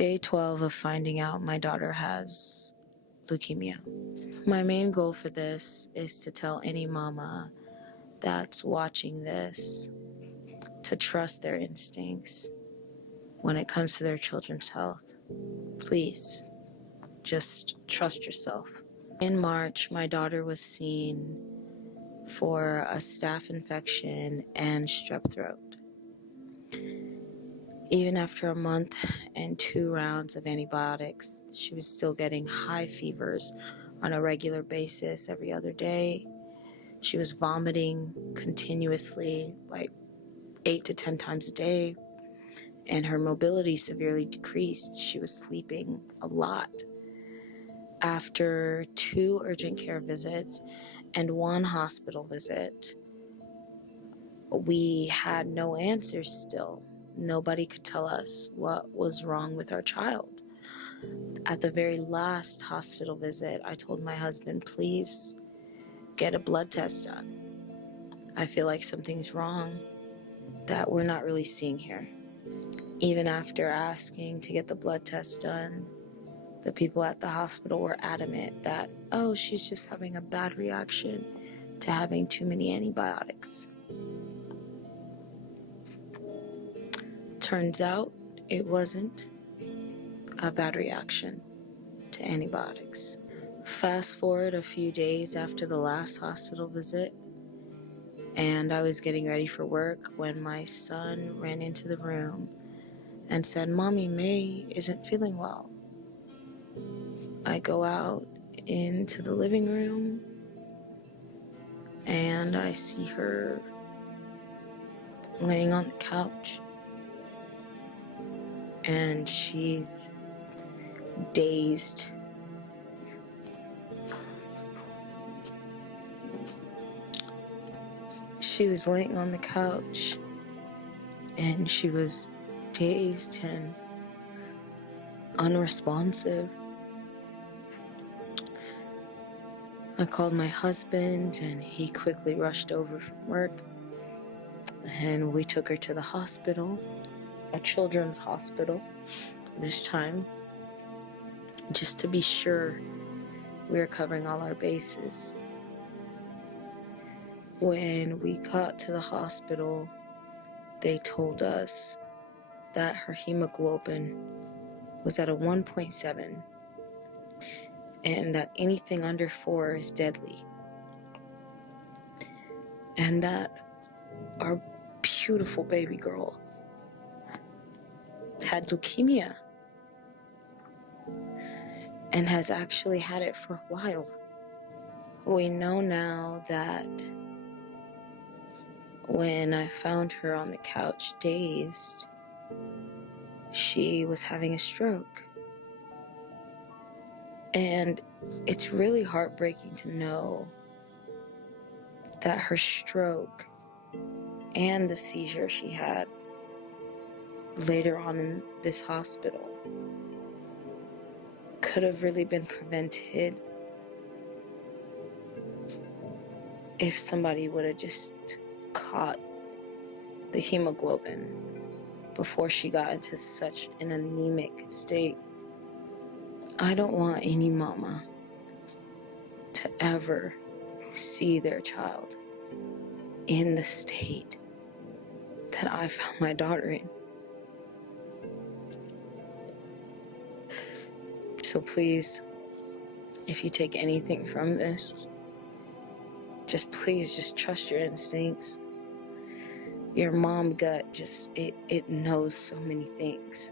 Day 12 of finding out my daughter has leukemia. My main goal for this is to tell any mama that's watching this to trust their instincts when it comes to their children's health. Please, just trust yourself. In March, my daughter was seen for a staph infection and strep throat. Even after a month and 2 rounds of antibiotics, she was still getting high fevers on a regular basis every other day. She was vomiting continuously, like 8 to 10 times a day, and her mobility severely decreased. She was sleeping a lot. After 2 urgent care visits and 1 hospital visit, we had no answers still. Nobody could tell us what was wrong with our child. At the very last hospital visit, I told my husband, please get a blood test done. I feel like something's wrong that we're not really seeing here. Even after asking to get the blood test done, the people at the hospital were adamant that, oh, she's just having a bad reaction to having too many antibiotics. Turns out it wasn't a bad reaction to antibiotics. Fast forward a few days after the last hospital visit, and I was getting ready for work when my son ran into the room and said, Mommy, May isn't feeling well. I go out into the living room and I see her laying on the couch, and she's dazed. She was laying on the couch and she was dazed and unresponsive. I called my husband and he quickly rushed over from work, and we took her to the hospital, a children's hospital this time, just to be sure we were covering all our bases. When we got to the hospital, they told us that her hemoglobin was at a 1.7 and that anything under 4 is deadly, and that our beautiful baby girl had leukemia and has actually had it for a while. We know now that when I found her on the couch dazed, she was having a stroke. And it's really heartbreaking to know that her stroke and the seizure she had later on in this hospital could have really been prevented if somebody would have just caught the hemoglobin before she got into such an anemic state. I don't want any mama to ever see their child in the state that I found my daughter in. So please, if you take anything from this, please trust your instincts. Your mom gut, it knows so many things.